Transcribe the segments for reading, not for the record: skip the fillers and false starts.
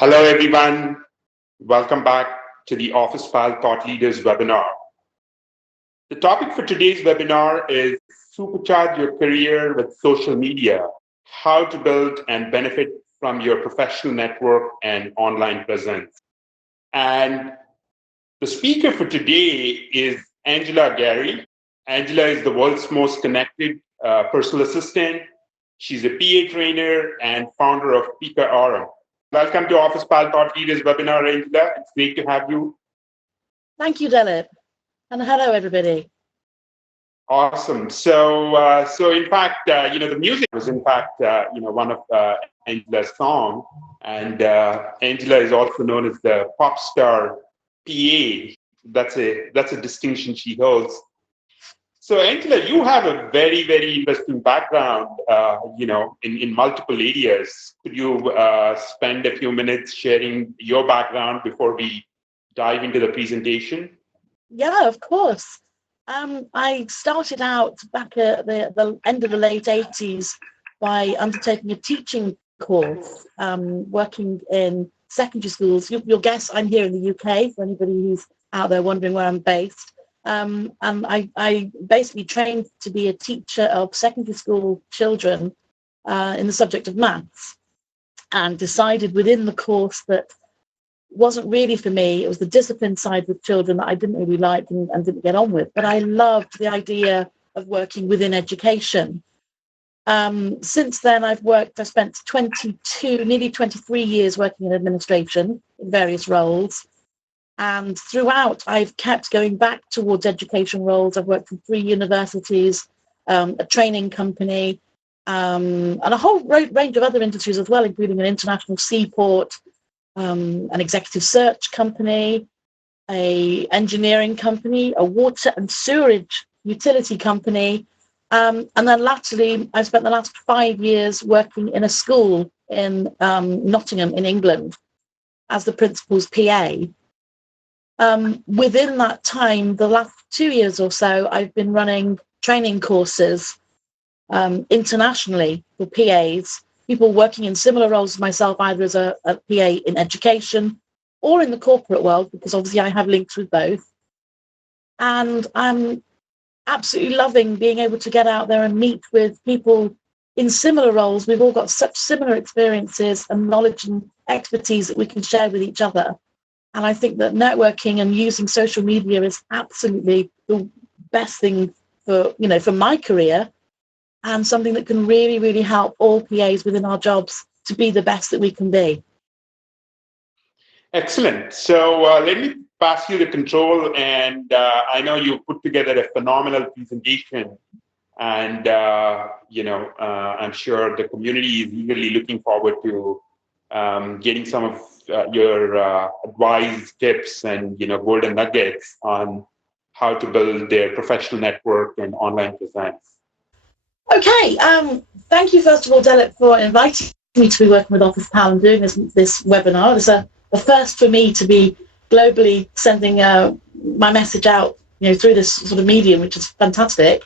Hello, everyone. Welcome back to the OfficePal Thought Leaders webinar. The topic for today's webinar is Supercharge Your Career with Social Media, how to build and benefit from your professional network and online presence. And the speaker for today is Angela Garry. Angela is the world's most connected personal assistant. She's a PA trainer and founder of Pika Aura. Welcome to OfficePal Thought Leaders webinar, Angela. It's great to have you. Thank you, Delip. And hello, everybody. Awesome. So in fact, the music was in fact, one of Angela's song, and Angela is also known as the pop star PA. That's a distinction she holds. So Angela, you have a very, very interesting background, in multiple areas. Could you spend a few minutes sharing your background before we dive into the presentation? Yeah, of course. I started out back at the end of the late 80s by undertaking a teaching course, working in secondary schools. You'll guess I'm here in the UK, for anybody who's out there wondering where I'm based. And I basically trained to be a teacher of secondary school children in the subject of maths, and decided within the course that wasn't really for me. It was the discipline side with children that I didn't really like and didn't get on with. But I loved the idea of working within education. Since then, I spent nearly 23 years working in administration in various roles. And throughout, I've kept going back towards education roles. I've worked in 3 universities, a training company, and a whole range of other industries as well, including an international seaport, an executive search company, an engineering company, a water and sewerage utility company. And then latterly, I've spent the last 5 years working in a school in Nottingham in England as the principal's PA. Within that time, the last 2 years or so, I've been running training courses internationally for PAs, people working in similar roles to myself, either as a PA in education or in the corporate world, because obviously I have links with both. And I'm absolutely loving being able to get out there and meet with people in similar roles. We've all got such similar experiences and knowledge and expertise that we can share with each other. And I think that networking and using social media is absolutely the best thing for my career, and something that can really, really help all PAs within our jobs to be the best that we can be. Excellent. So let me pass you the control. And I know you put together a phenomenal presentation. And, I'm sure the community is eagerly looking forward to getting some of your advice, tips, and golden nuggets on how to build their professional network and online presence. Okay, thank you first of all, Delip, for inviting me to be working with OfficePal and doing this webinar. It's a first for me to be globally sending my message out, through this sort of medium, which is fantastic.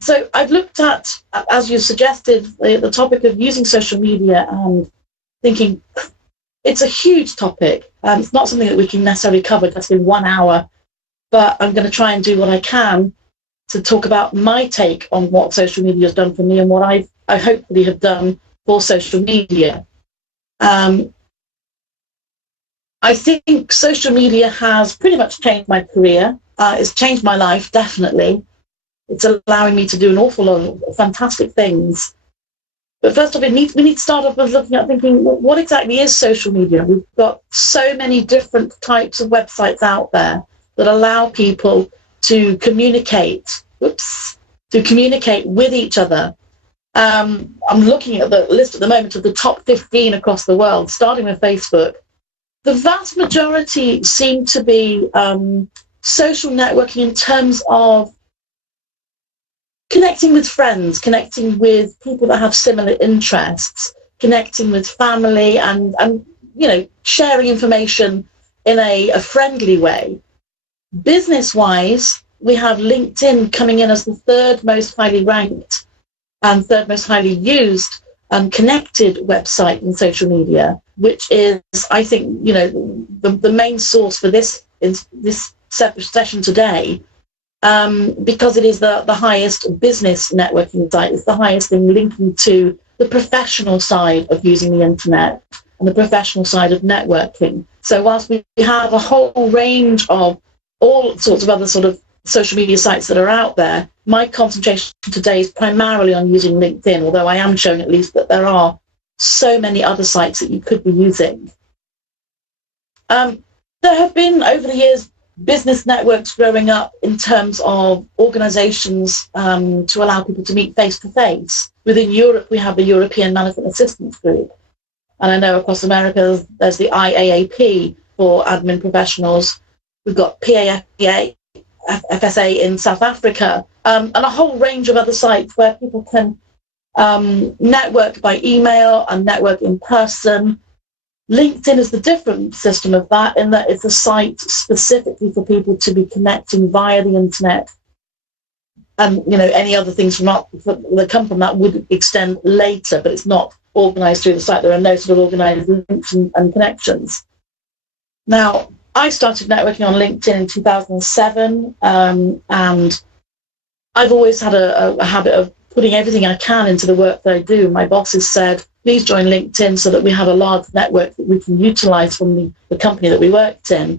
So I've looked at, as you suggested, the topic of using social media and thinking it's a huge topic. It's not something that we can necessarily cover just in 1 hour, but I'm going to try and do what I can to talk about my take on what social media has done for me and what I hopefully have done for social media. I think social media has pretty much changed my career. It's changed my life, definitely. It's allowing me to do an awful lot of fantastic things. But first off, we need to start off with looking at thinking, what exactly is social media? We've got so many different types of websites out there that allow people to communicate with each other. I'm looking at the list at the moment of the top 15 across the world, starting with Facebook. The vast majority seem to be social networking in terms of connecting with friends, connecting with people that have similar interests, connecting with family, and sharing information in a friendly way. Business-wise, we have LinkedIn coming in as the third most highly ranked and third most highly used connected website in social media, which is, I think, you know, the main source for this session today, because it is the highest business networking site. It's the highest thing linking to the professional side of using the internet and the professional side of networking. So whilst we have a whole range of all sorts of other sort of social media sites that are out there, my concentration today is primarily on using LinkedIn, although I am showing at least that there are so many other sites that you could be using. There have been, over the years, business networks growing up in terms of organizations to allow people to meet face-to-face. Within Europe, we have the European Management Assistance Group. And I know across America, there's the IAAP for admin professionals. We've got PAFPA, FSA in South Africa, and a whole range of other sites where people can network by email and network in person. LinkedIn is the different system of that, in that it's a site specifically for people to be connecting via the internet. And, you know, any other things that come from that would extend later, but it's not organized through the site. There are no sort of organized links and connections. Now, I started networking on LinkedIn in 2007, and I've always had a habit of putting everything I can into the work that I do. My bosses said, please join LinkedIn so that we have a large network that we can utilize from the company that we worked in.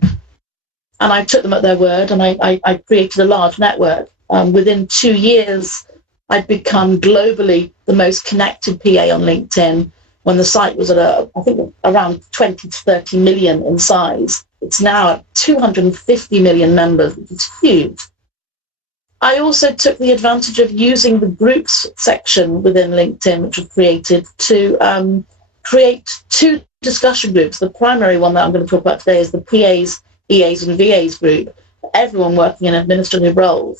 And I took them at their word, and I created a large network. Within 2 years, I'd become globally the most connected PA on LinkedIn, when the site was at, I think, around 20 to 30 million in size. It's now at 250 million members, which is huge. I also took the advantage of using the groups section within LinkedIn, which was created, to create 2 discussion groups. The primary one that I'm going to talk about today is the PAs, EAs and VAs group, everyone working in administrative roles.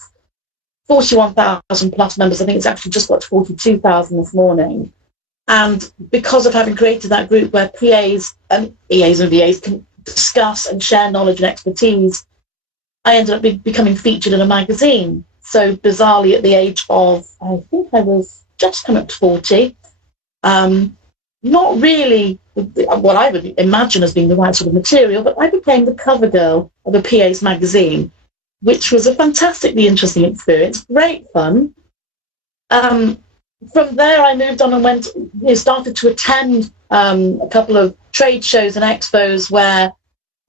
41,000 plus members. I think it's actually just got to 42,000 this morning. And because of having created that group where PAs and EAs and VAs can discuss and share knowledge and expertise, I ended up becoming featured in a magazine. So bizarrely, at the age of, I think I was just coming up to 40, not really what I would imagine as being the right sort of material, but I became the cover girl of a PA's magazine, which was a fantastically interesting experience, great fun. From there, I moved on and started to attend a couple of trade shows and expos where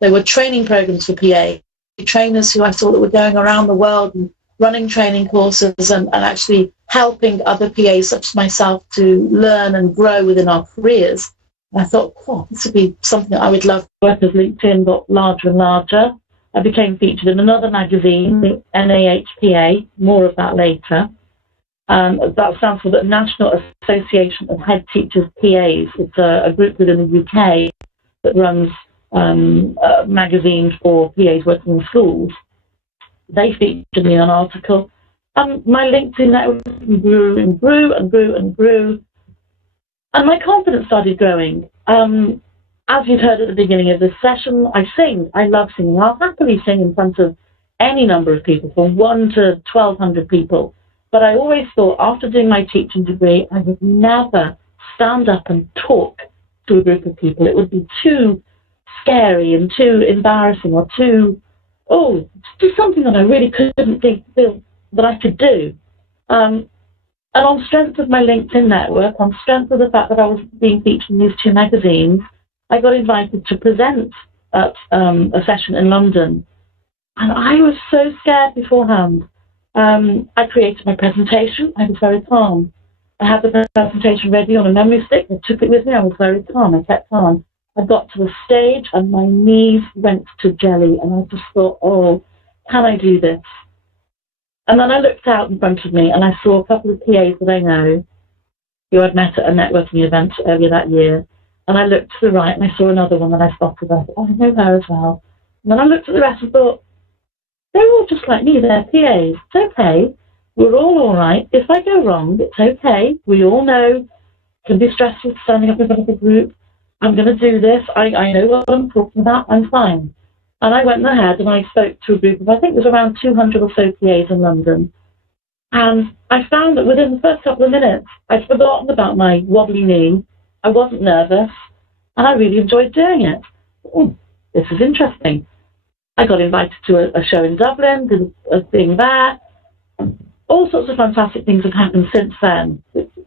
there were training programs for PA, trainers who I saw that were going around the world and running training courses and actually helping other PAs such as myself to learn and grow within our careers. And I thought, this would be something that I would love to work as LinkedIn got larger and larger. I became featured in another magazine, the NAHPA, more of that later. That stands for the National Association of Head Teachers PAs. It's a group within the UK that runs magazines for PAs working in schools. They featured me in an article. My LinkedIn network grew and grew and grew and grew. And my confidence started growing. As you've heard at the beginning of this session, I sing. I love singing. I'll happily sing in front of any number of people, from 1 to 1,200 people. But I always thought, after doing my teaching degree, I would never stand up and talk to a group of people. It would be too scary and too embarrassing, or too, just something that I really couldn't feel that I could do. And on strength of my LinkedIn network, on strength of the fact that I was being featured in these 2 magazines, I got invited to present at a session in London. And I was so scared beforehand. I created my presentation. I was very calm. I had the presentation ready on a memory stick. I took it with me. I was very calm. I kept calm. I got to the stage and my knees went to jelly. And I just thought, can I do this? And then I looked out in front of me and I saw a couple of PAs that I know who I'd met at a networking event earlier that year. And I looked to the right and I saw another one that I spotted. I thought, I know her as well. And then I looked at the rest and thought, they're all just like me. They're PAs. It's okay. We're all right. If I go wrong, it's okay. We all know it can be stressful standing up in front of a group. I'm going to do this. I know what I'm talking about. I'm fine. And I went ahead and I spoke to a group of, I think it was around 200 or so PAs in London. And I found that within the first couple of minutes, I'd forgotten about my wobbly knee. I wasn't nervous, and I really enjoyed doing it. Oh, this is interesting. I got invited to a show in Dublin, did a thing there. All sorts of fantastic things have happened since then.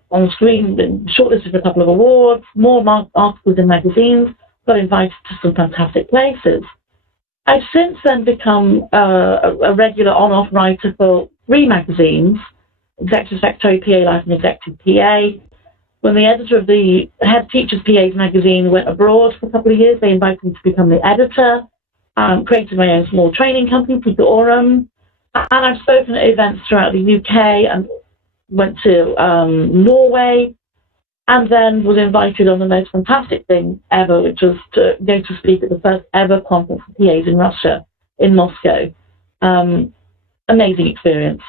On screen, been shortlisted for a couple of awards, more articles in magazines, got invited to some fantastic places. I've since then become a regular on-off writer for 3 magazines, Executive Secretary, PA Life, and Executive PA. When the editor of the Head Teachers PA's magazine went abroad for a couple of years, they invited me to become the editor. Created my own small training company, Peter Oram, and I've spoken at events throughout the UK and went to Norway, and then was invited on the most fantastic thing ever, which was to go to speak at the first ever conference of PAs in Russia, in Moscow. Amazing experience,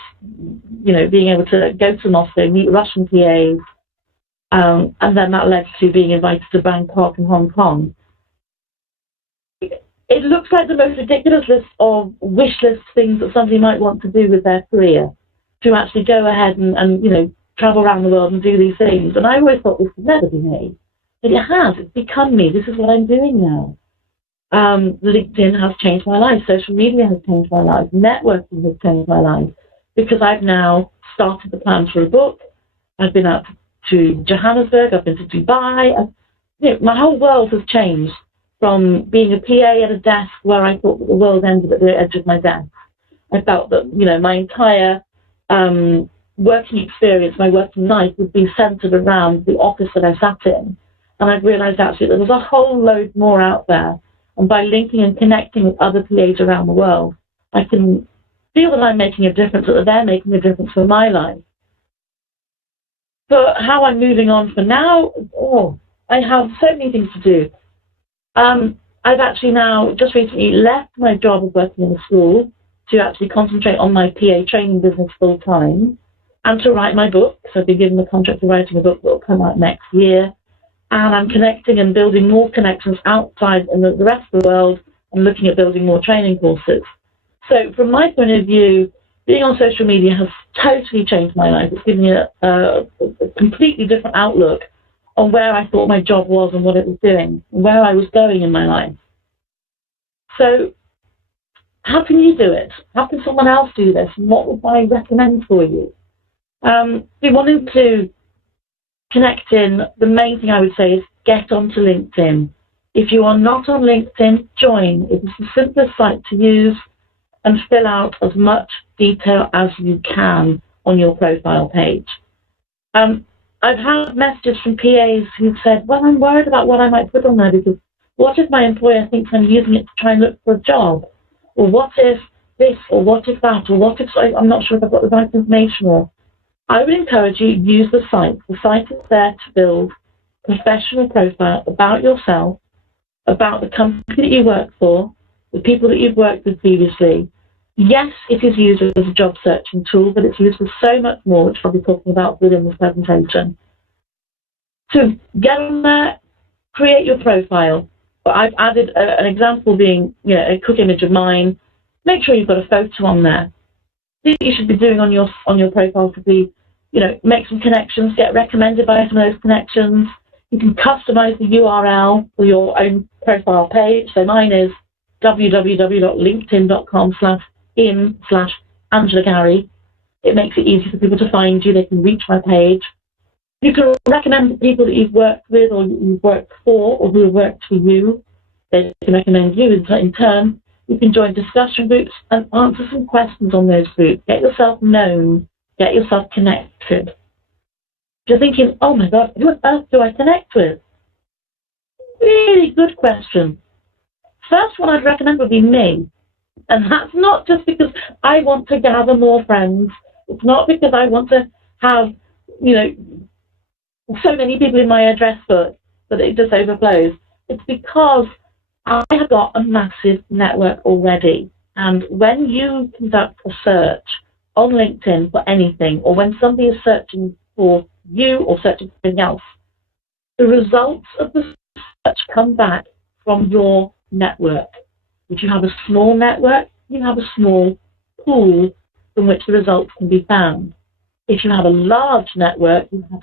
you know, being able to go to Moscow, meet Russian PAs, and then that led to being invited to Bangkok and Hong Kong. It looks like the most ridiculous list of wish list things that somebody might want to do with their career, to actually go ahead and you know, travel around the world and do these things. And I always thought this would never be me. But it has. It's become me. This is what I'm doing now. LinkedIn has changed my life. Social media has changed my life. Networking has changed my life, because I've now started the plans for a book. I've been out to Johannesburg. I've been to Dubai. You know, my whole world has changed from being a PA at a desk where I thought that the world ended at the edge of my desk. I felt that, you know, my entire working experience, my working life would be centered around the office that I sat in. And I've realized actually there was a whole load more out there. And by linking and connecting with other PAs around the world, I can feel that I'm making a difference, that they're making a difference for my life. But how I'm moving on for now, I have so many things to do. I've actually now just recently left my job of working in a school to actually concentrate on my PA training business full time and to write my book. So I've been given the contract of writing a book that will come out next year. And I'm connecting and building more connections outside in the rest of the world and looking at building more training courses. So from my point of view, being on social media has totally changed my life. It's given me a completely different outlook on where I thought my job was and what it was doing, where I was going in my life. So how can you do it? How can someone else do this? And what would I recommend for you? If you wanted to connect in, the main thing I would say is get onto LinkedIn. If you are not on LinkedIn, join. It is the simplest site to use, and fill out as much detail as you can on your profile page. I've had messages from PAs who've said, well, I'm worried about what I might put on there, because what if my employer thinks I'm using it to try and look for a job? Or what if this, or what if that, or what if I'm not sure if I've got the right information? Or I would encourage you to use the site. The site is there to build a professional profile about yourself, about the company that you work for, the people that you've worked with previously. Yes, it is used as a job searching tool, but it's used for so much more, which I'll be talking about within this presentation. To get on there, create your profile. But I've added an example being, you know, a quick image of mine. Make sure you've got a photo on there. What you should be doing on your profile could be, you know, make some connections, get recommended by some of those connections. You can customize the URL for your own profile page. So mine is www.linkedin.com/in/Angela Garry. It makes it easy for people to find you. They can reach my page. You can recommend the people that you've worked with or you've worked for or who have worked for you. They can recommend you in turn. You can join discussion groups and answer some questions on those groups. Get yourself known. Get yourself connected. If you're thinking, oh my God, who on earth do I connect with? Really good question. First one I'd recommend would be me. And that's not just because I want to gather more friends. It's not because I want to have, you know, so many people in my address book that it just overflows. It's because I have got a massive network already. And when you conduct a search on LinkedIn for anything, or when somebody is searching for you or searching for something else, the results of the search come back from your network. If you have a small network, you have a small pool from which the results can be found. If you have a large network, you have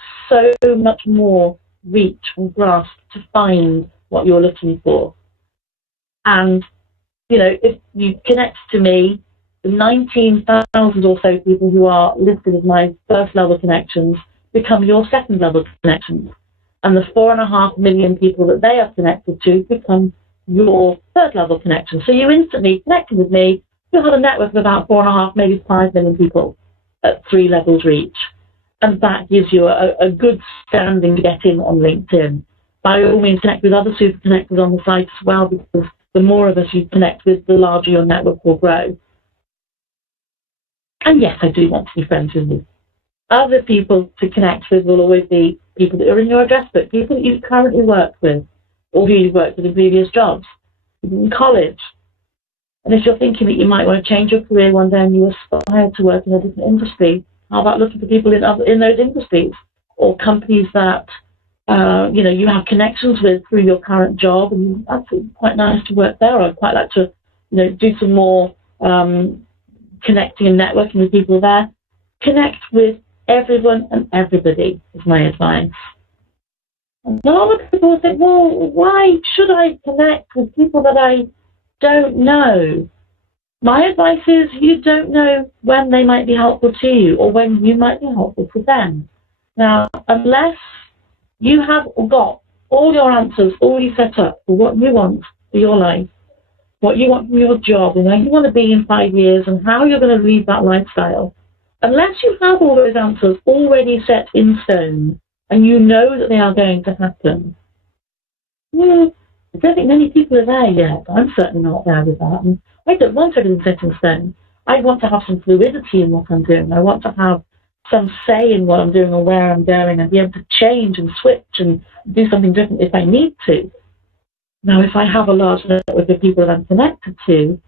so much more reach and grasp to find what you're looking for. And, you know, if you connect to me, the 19,000 or so people who are listed as my first level connections become your second level connections. And the 4.5 million people that they are connected to become your third level connection. So you instantly connected with me, you'll have a network of about 4.5, maybe 5 million people at 3 levels reach. And that gives you a good standing to get in on LinkedIn. By all means, connect with other super connectors on the site as well, because the more of us you connect with, the larger your network will grow. And yes, I do want to be friends with you. Other people to connect with will always be people that are in your address book, people that you currently work with, or who you've worked with in previous jobs, in college. And if you're thinking that you might want to change your career one day and you aspire to work in a different industry, how about looking for people in those industries, or companies that you know, you have connections with through your current job, and that's quite nice to work there. I'd quite like to, you know, do some more connecting and networking with people there. Connect with everyone and everybody is my advice. And a lot of people think, well, why should I connect with people that I don't know? My advice is you don't know when they might be helpful to you or when you might be helpful to them. Now, unless you have got all your answers already set up for what you want for your life, what you want from your job, and where you want to be in 5 years, and how you're going to lead that lifestyle, unless you have all those answers already set in stone and you know that they are going to happen, well, I don't think many people are there yet. I'm certainly not there with that. And I don't want everything set in stone. I want to have some fluidity in what I'm doing. I want to have some say in what I'm doing or where I'm going, and be able to change and switch and do something different if I need to. Now, if I have a large network of people that I'm connected to,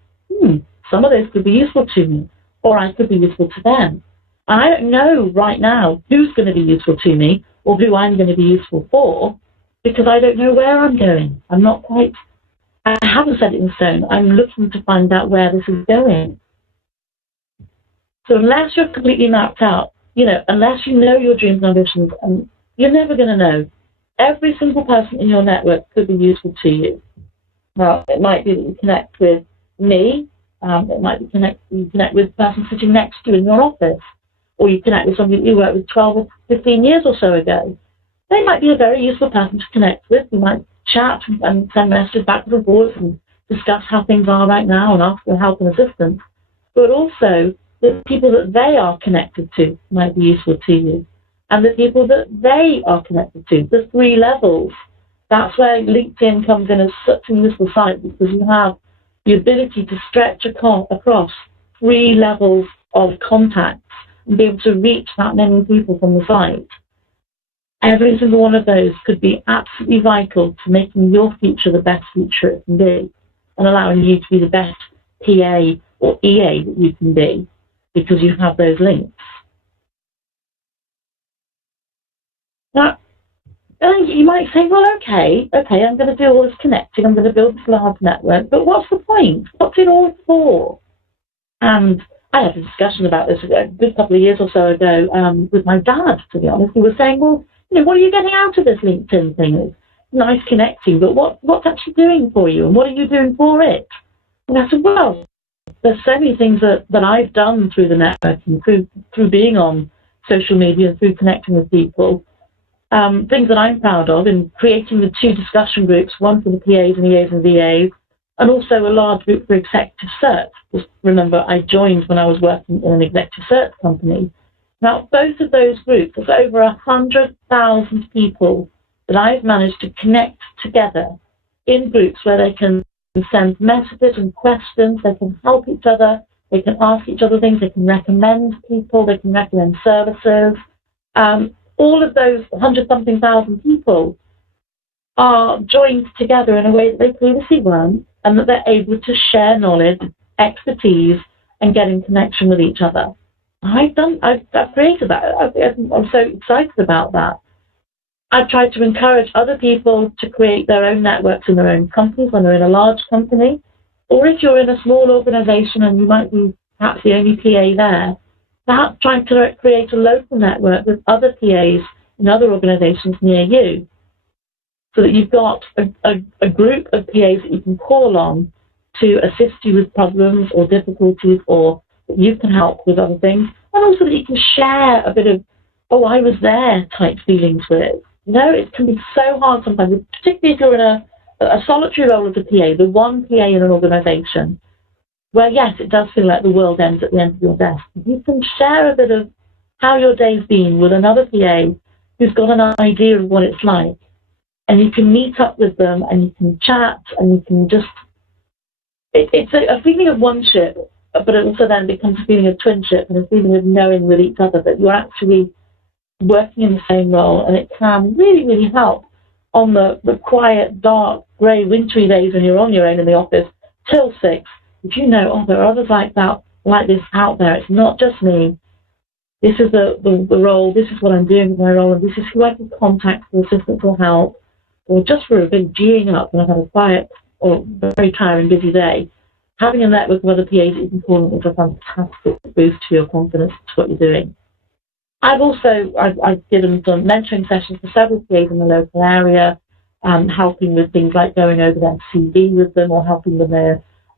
some of those could be useful to me, or I could be useful to them. And I don't know right now who's going to be useful to me or who I'm going to be useful for, because I don't know where I'm going. I haven't set it in stone. I'm looking to find out where this is going. So unless you're completely mapped out, you know, unless you know your dreams and ambitions, and you're never going to know. Every single person in your network could be useful to you. Now, it might be that you connect with me. It might be you connect with the person sitting next to you in your office, or you connect with somebody that you worked with 12 or 15 years or so ago. They might be a very useful person to connect with. You might chat and send messages back and forth and discuss how things are right now and ask for help and assistance. But also, the people that they are connected to might be useful to you. And the people that they are connected to, the 3 levels. That's where LinkedIn comes in as such a useful site, because you have the ability to stretch across 3 levels of contacts and be able to reach that many people from the site. Every single one of those could be absolutely vital to making your future the best future it can be, and allowing you to be the best PA or EA that you can be, because you have those links. Now, you might say, well, okay, I'm going to do all this connecting, I'm going to build this large network, but what's the point? What's it all for? And I had a discussion about this a good couple of years or so ago with my dad, to be honest. He was saying, well, you know, what are you getting out of this LinkedIn thing? It's nice connecting, but what's actually doing for you, and what are you doing for it? And I said, well, there's so many things that I've done through the networking, through being on social media, through connecting with people, things that I'm proud of, in creating the 2 discussion groups, one for the PAs and EAs and VAs, and also a large group for executive search. Just remember, I joined when I was working in an executive search company. Now, both of those groups, there's over 100,000 people that I've managed to connect together in groups where they can send messages and questions, they can help each other, they can ask each other things, they can recommend people, they can recommend services. All of those 100-something thousand people are joined together in a way that they previously weren't, and that they're able to share knowledge, expertise, and get in connection with each other. I've created that. I'm so excited about that. I've tried to encourage other people to create their own networks in their own companies when they're in a large company, or if you're in a small organisation and you might be perhaps the only PA there, perhaps trying to create a local network with other PAs in other organisations near you, so that you've got a group of PAs that you can call on to assist you with problems or difficulties, or that you can help with other things, and also that you can share a bit of, oh, I was there type feelings with. You know, it can be so hard sometimes, particularly if you're in a solitary role as a PA, the one PA in an organisation, where, yes, it does feel like the world ends at the end of your desk. You can share a bit of how your day's been with another PA who's got an idea of what it's like. And you can meet up with them and you can chat and you can just... It's a feeling of one-ship, but it also then becomes a feeling of twinship and a feeling of knowing with each other that you're actually working in the same role, and it can really, really help on the quiet, dark, grey, wintry days when you're on your own in the office till 6. If you know, oh, there are others like this out there, it's not just me. This is the role, this is what I'm doing with my role, and this is who I can contact for assistance or help, or just for a bit geeing up when I've had a quiet or very tiring, busy day. Having a network of other PAs that you can call on is a fantastic boost to your confidence to what you're doing. I've given some mentoring sessions for several PAs in the local area, helping with things like going over their CV with them, or helping them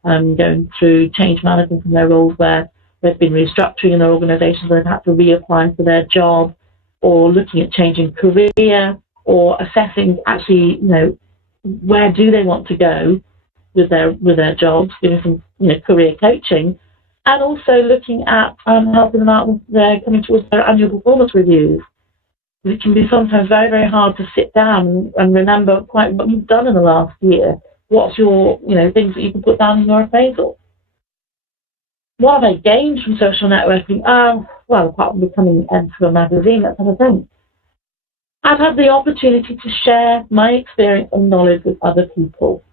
going through change management in their roles where there's been restructuring in their organisations and they've had to reapply for their job, or looking at changing career, or assessing actually, you know, where do they want to go with their jobs, giving some, you know, career coaching, and also looking at helping them out with their coming towards their annual performance reviews. It can be sometimes very, very hard to sit down and remember quite what you've done in the last year. What's your, you know, things that you can put down in your appraisal? What have I gained from social networking? Well, apart from becoming editor of a magazine, that kind of thing. I've had the opportunity to share my experience and knowledge with other people.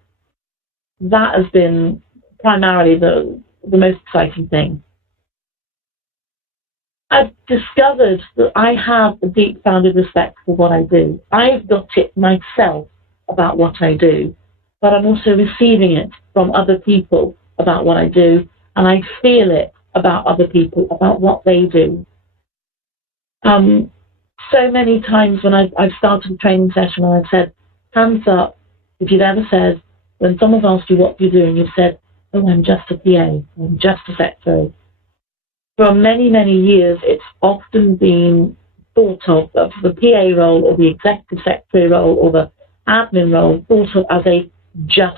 That has been primarily the most exciting thing. I've discovered that I have a deep-founded respect for what I do. I've got it myself about what I do, but I'm also receiving it from other people about what I do, and I feel it about other people, about what they do. So many times when I've started a training session and I've said, hands up, if you've ever said, when someone's asked you what you do and you've said, oh, I'm just a PA, I'm just a secretary. For many, many years, it's often been thought of the PA role or the executive secretary role or the admin role, thought of as a just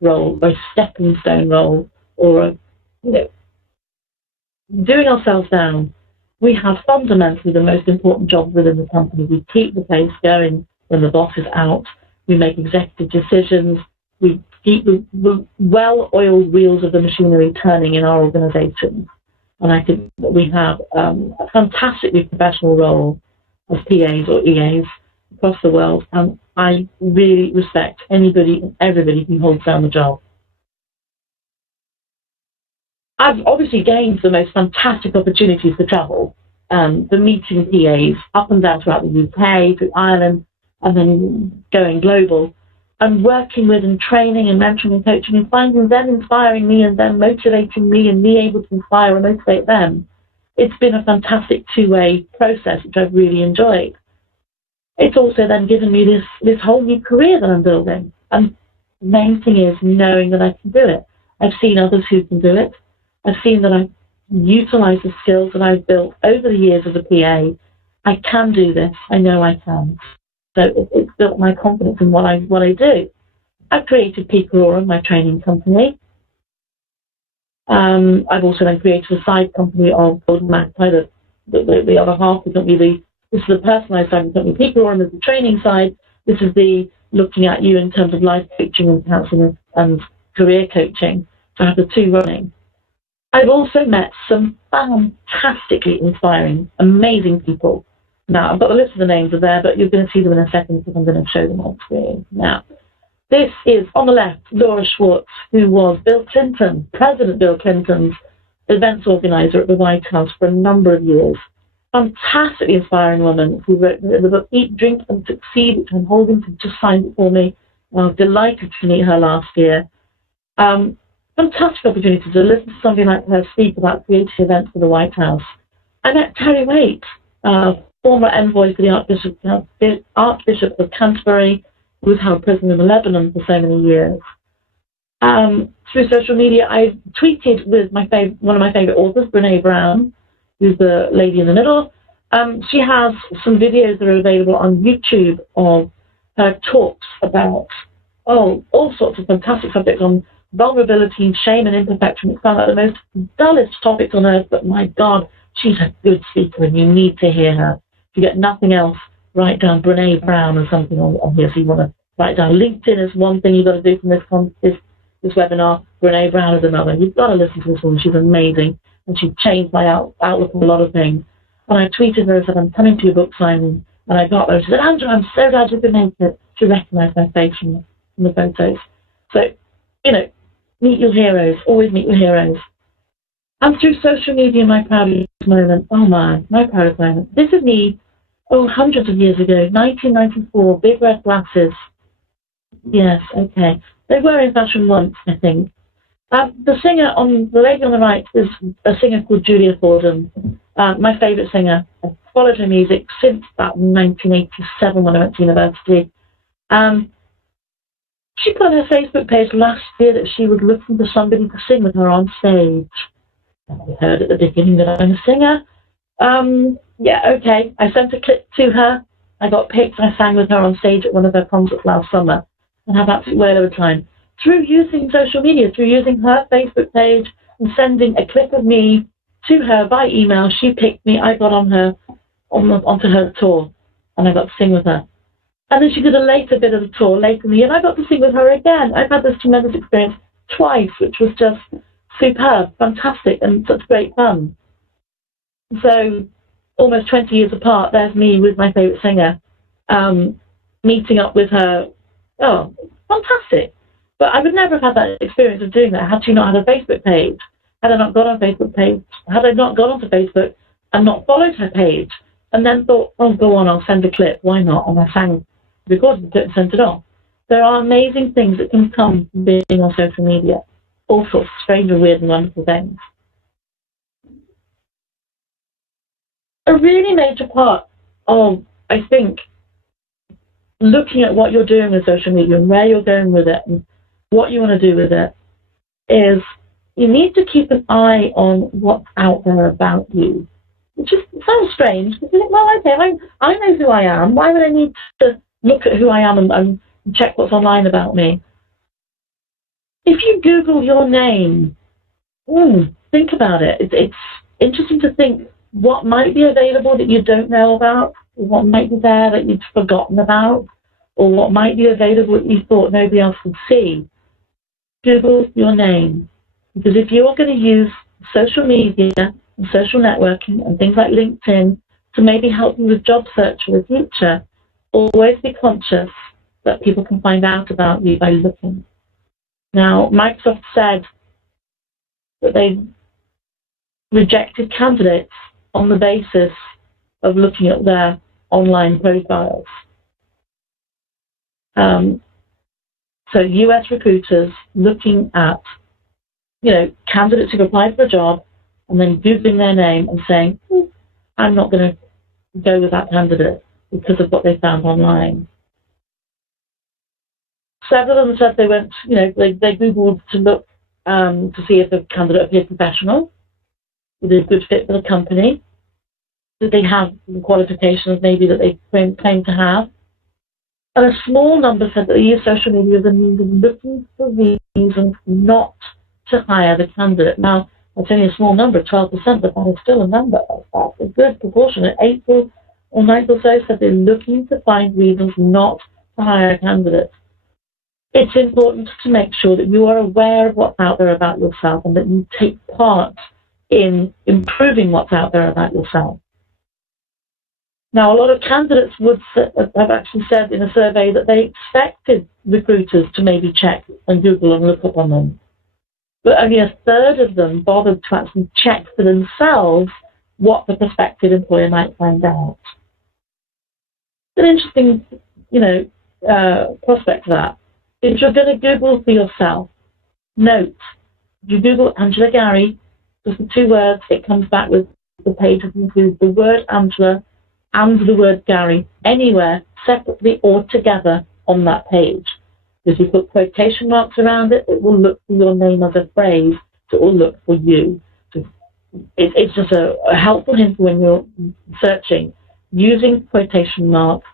role, or a stepping stone role, or a, you know, doing ourselves down. We have fundamentally the most important job within the company. We keep the place going when the boss is out. We make executive decisions. We keep the well-oiled wheels of the machinery turning in our organisation. And I think that we have a fantastically professional role as PAs or EAs across the world. And I really respect anybody and everybody who holds down the job. I've obviously gained the most fantastic opportunities to travel, for meeting PAs up and down throughout the UK, through Ireland, and then going global, and working with and training and mentoring and coaching and finding them inspiring me and them motivating me and me able to inspire and motivate them. It's been a fantastic two-way process, which I've really enjoyed. It's also then given me this whole new career that I'm building. And the main thing is knowing that I can do it. I've seen others who can do it. I've seen that I've utilised the skills that I've built over the years as a PA. I can do this. I know I can. So it's built my confidence in what I do. I've created Peak-Aurora, my training company. I've also then created a side company of Golden Magpie, the other half of the company. This is the personalised side of the company. Peak-Aurora is the training side. This is the looking at you in terms of life coaching and counselling and career coaching. So I have the two running. I've also met some fantastically inspiring, amazing people. Now, I've got the list of the names are there, but you're going to see them in a second because I'm going to show them on screen. Now, this is, on the left, Laura Schwartz, who was President Bill Clinton's events organizer at the White House for a number of years. Fantastically inspiring woman who wrote the book Eat, Drink and Succeed, which I'm holding to just sign it for me. I was delighted to meet her last year. Fantastic opportunity to listen to somebody like her speak about creating events for the White House. I met Terry Waite, former envoy for the Archbishop of Canterbury, who was held prisoner in Lebanon for so many years. Through social media, I tweeted with one of my favorite authors, Brene Brown, who's the lady in the middle. She has some videos that are available on YouTube of her talks about all sorts of fantastic subjects on vulnerability and shame and imperfection. It's found like the most dullest topics on earth, but my God, she's a good speaker and you need to hear her. If you get nothing else, write down Brene Brown or something on here. So you want to write down LinkedIn is one thing you've got to do from this webinar. Brene Brown is another. You've got to listen to this woman. She's amazing. And she changed my outlook on a lot of things. And I tweeted her and said, I'm coming to your book signing. And I got her. She said, Andra, I'm so glad you could make it. She recognised my face from the photos. So, meet your heroes. Always meet your heroes. And through social media, my proudest moment. Oh my proudest moment. This is me, hundreds of years ago, 1994, big red glasses. Yes, okay. They were in fashion once, I think. The lady on the right is a singer called Julia Fordham, my favourite singer. I've followed her music since about 1987 when I went to university. She put on her Facebook page last year that she was looking for somebody to sing with her on stage. I heard at the beginning that I'm a singer. Yeah, okay. I sent a clip to her. I got picked. I sang with her on stage at one of her concerts last summer and had an absolute whale of a time. Through using social media, through using her Facebook page and sending a clip of me to her by email, she picked me. I got onto her tour and I got to sing with her. And then she did a later bit of the tour later in the year, and I got to sing with her again. I've had this tremendous experience twice, which was just superb, fantastic, and such great fun. So, almost 20 years apart, there's me with my favourite singer, meeting up with her. Oh, fantastic. But I would never have had that experience of doing that had she not had a Facebook page. Had I not gone on onto Facebook and not followed her page, and then thought, oh, go on, I'll send a clip. Why not? And I sang, recorded it, and sent it off. There are amazing things that can come from being on social media. All sorts of strange and weird and wonderful things. A really major part of, I think, looking at what you're doing with social media and where you're going with it and what you want to do with it is you need to keep an eye on what's out there about you. It just sounds strange. You think, well, okay, I know who I am. Why would I need to look at who I am and check what's online about me? If you Google your name, think about it. It's interesting to think what might be available that you don't know about, or what might be there that you've forgotten about, or what might be available that you thought nobody else would see. Google your name. Because if you're going to use social media and social networking and things like LinkedIn to maybe help you with job search for the future, always be conscious that people can find out about you by looking. Now, Microsoft said that they rejected candidates on the basis of looking at their online profiles. So US recruiters looking at, candidates who've applied for a job and then Googling their name and saying, I'm not going to go with that candidate because of what they found online. Several of them said they went, they Googled to look to see if the candidate appeared professional, was a good fit for the company, did they have the qualifications maybe that they claim to have. And a small number said that they use social media as a means of looking for reasons not to hire the candidate. Now, that's only a small number, 12%, but that is still a number. That's a good proportion. 8 or 9 or so said they're looking to find reasons not to hire a candidate. It's important to make sure that you are aware of what's out there about yourself and that you take part in improving what's out there about yourself. Now, a lot of candidates have actually said in a survey that they expected recruiters to maybe check and Google and look up on them. But only a third of them bothered to actually check for themselves what the prospective employer might find out. It's an interesting, prospect for that. If you're going to Google for yourself, note, if you Google Angela Garry, just the 2 words, it comes back with the page includes the word Angela and the word Garry anywhere, separately or together on that page. If you put quotation marks around it, it will look for your name as a phrase, so it will look for you. So it's just a helpful hint when you're searching. Using quotation marks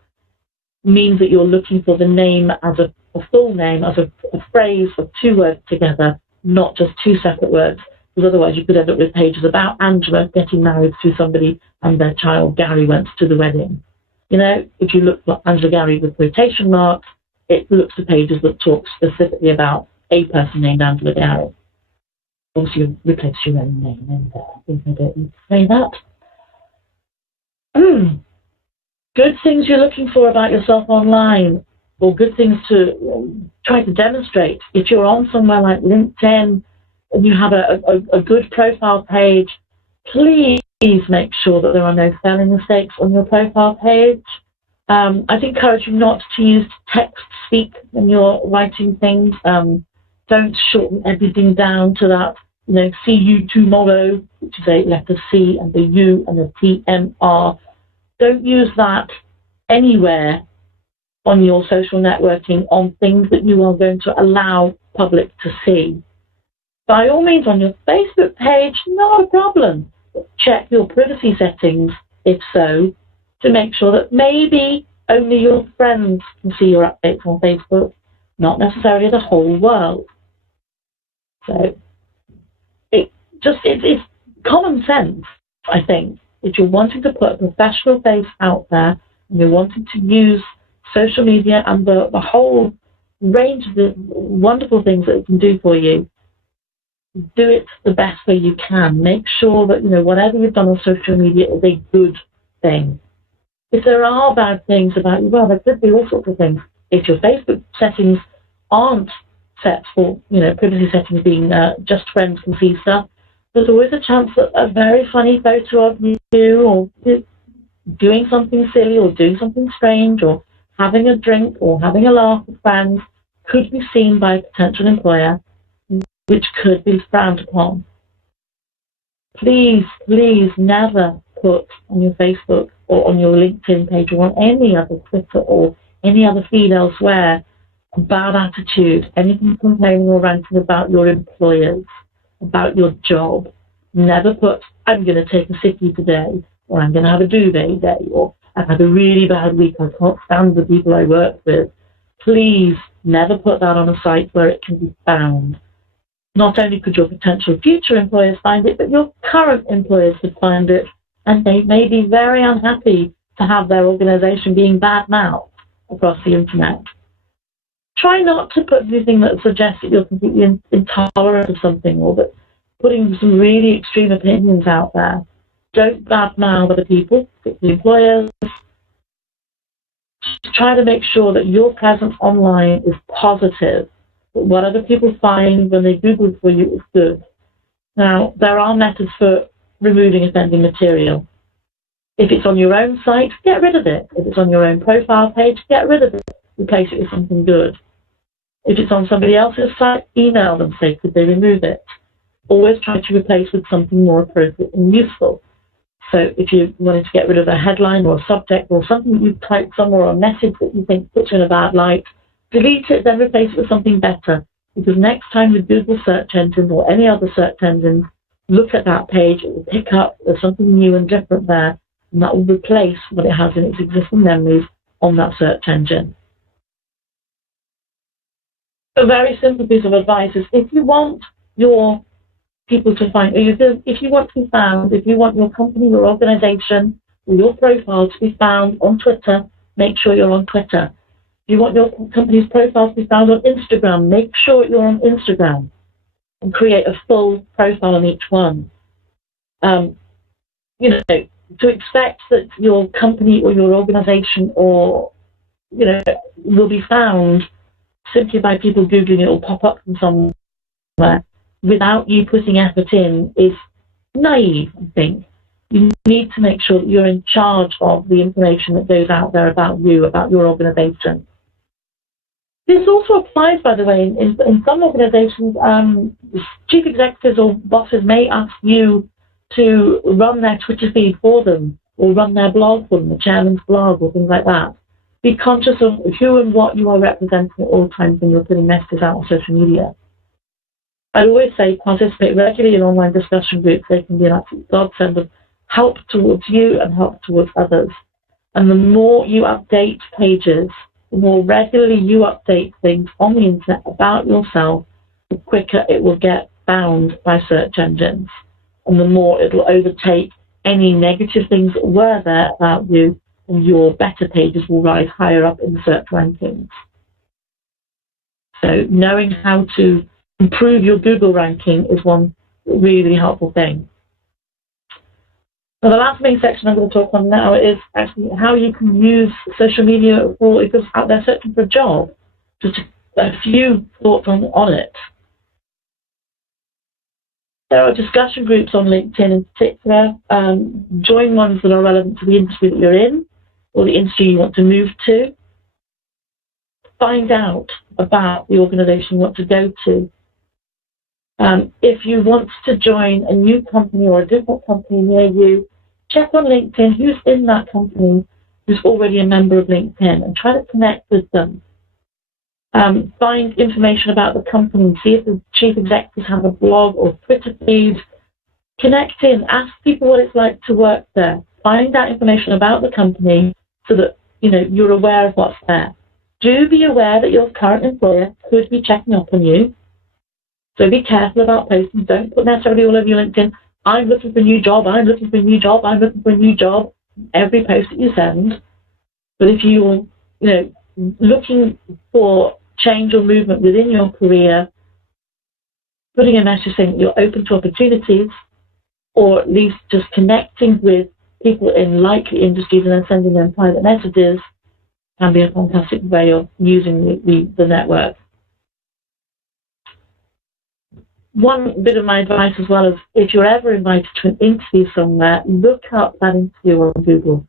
means that you're looking for the name as a full name, as a phrase of two words together, not just two separate words. Because otherwise you could end up with pages about Angela getting married to somebody and their child Garry went to the wedding. You know, if you look for Angela Garry with quotation marks, it looks for pages that talk specifically about a person named Angela Garry. Obviously, you replace your own name in there. I think I don't need to say that. Good things you're looking for about yourself online, or good things to try to demonstrate. If you're on somewhere like LinkedIn and you have a good profile page, please make sure that there are no spelling mistakes on your profile page. I'd encourage you not to use text speak when you're writing things. Don't shorten everything down to that, you know, see you tomorrow, which is a letter C and a U and a TMR. Don't use that anywhere on your social networking on things that you are going to allow public to see. By all means, on your Facebook page, not a problem. Check your privacy settings, if so, to make sure that maybe only your friends can see your updates on Facebook, not necessarily the whole world. So it's common sense, I think. If you're wanting to put a professional face out there and you're wanting to use social media and the whole range of the wonderful things that it can do for you, do it the best way you can. Make sure that, you know, whatever you've done on social media is a good thing. If there are bad things about you, well, there could be all sorts of things. If your Facebook settings aren't set for, you know, privacy settings being just friends can see stuff, there's always a chance that a very funny photo of you or doing something silly or doing something strange or having a drink or having a laugh with friends could be seen by a potential employer, which could be frowned upon. Please, please never put on your Facebook or on your LinkedIn page or on any other Twitter or any other feed elsewhere a bad attitude, anything complaining or ranting about your employers, about your job. Never put, I'm going to take a sickie today, or I'm going to have a duvet day, or I've had a really bad week, I can't stand the people I work with. Please never put that on a site where it can be found. Not only could your potential future employers find it, but your current employers could find it, and they may be very unhappy to have their organization being bad-mouthed across the internet. Try not to put anything that suggests that you're completely intolerant of something, or that putting some really extreme opinions out there. Don't badmouth other people, particularly employers. Just try to make sure that your presence online is positive, that what other people find when they Google for you is good. Now, there are methods for removing offending material. If it's on your own site, get rid of it. If it's on your own profile page, get rid of it. Replace it with something good. If it's on somebody else's site, email them, say, could they remove it? Always try to replace with something more appropriate and useful. So if you wanted to get rid of a headline or a subject or something you've typed somewhere or a message that you think puts you in a bad light, delete it, then replace it with something better. Because next time the Google search engine or any other search engine look at that page, it will pick up there's something new and different there, and that will replace what it has in its existing memories on that search engine. A very simple piece of advice is if you want your people to find, if you want to be found, if you want your company, your organization, or your profile to be found on Twitter, make sure you're on Twitter. If you want your company's profile to be found on Instagram, make sure you're on Instagram and create a full profile on each one. You know, to expect that your company or your organization or, you know, will be found simply by people Googling it or pop up from somewhere without you putting effort in is naive, I think. You need to make sure that you're in charge of the information that goes out there about you, about your organization. This also applies, by the way, in some organizations, chief executives or bosses may ask you to run their Twitter feed for them, or run their blog for them, the chairman's blog, or things like that. Be conscious of who and what you are representing at all times when you're putting messages out on social media. I'd always say participate regularly in online discussion groups. They can be an absolute godsend of help towards you and help towards others. And the more you update pages, the more regularly you update things on the internet about yourself, the quicker it will get found by search engines. And the more it will overtake any negative things that were there about you, and your better pages will rise higher up in the search rankings. So knowing how to improve your Google ranking is one really helpful thing. Now, the last main section I'm going to talk on now is actually how you can use social media for if you're out there searching for a job. Just a few thoughts on it. There are discussion groups on LinkedIn in particular. Join ones that are relevant to the industry that you're in or the industry you want to move to. Find out about the organisation you want to go to. If you want to join a new company or a different company near you, check on LinkedIn who's in that company, who's already a member of LinkedIn, and try to connect with them. Find information about the company, see if the chief executives have a blog or Twitter feed. Connect in, ask people what it's like to work there. Find out information about the company so that you're aware of what's there. Do be aware that your current employer could be checking up on you. So be careful about posting. Don't put necessarily all over your LinkedIn, I'm looking for a new job, I'm looking for a new job, I'm looking for a new job, every post that you send. But if you're looking for change or movement within your career, putting a message saying that you're open to opportunities, or at least just connecting with people in likely industries and then sending them private messages can be a fantastic way of using the network. One bit of my advice as well is if you're ever invited to an interview somewhere, look up that interview on Google.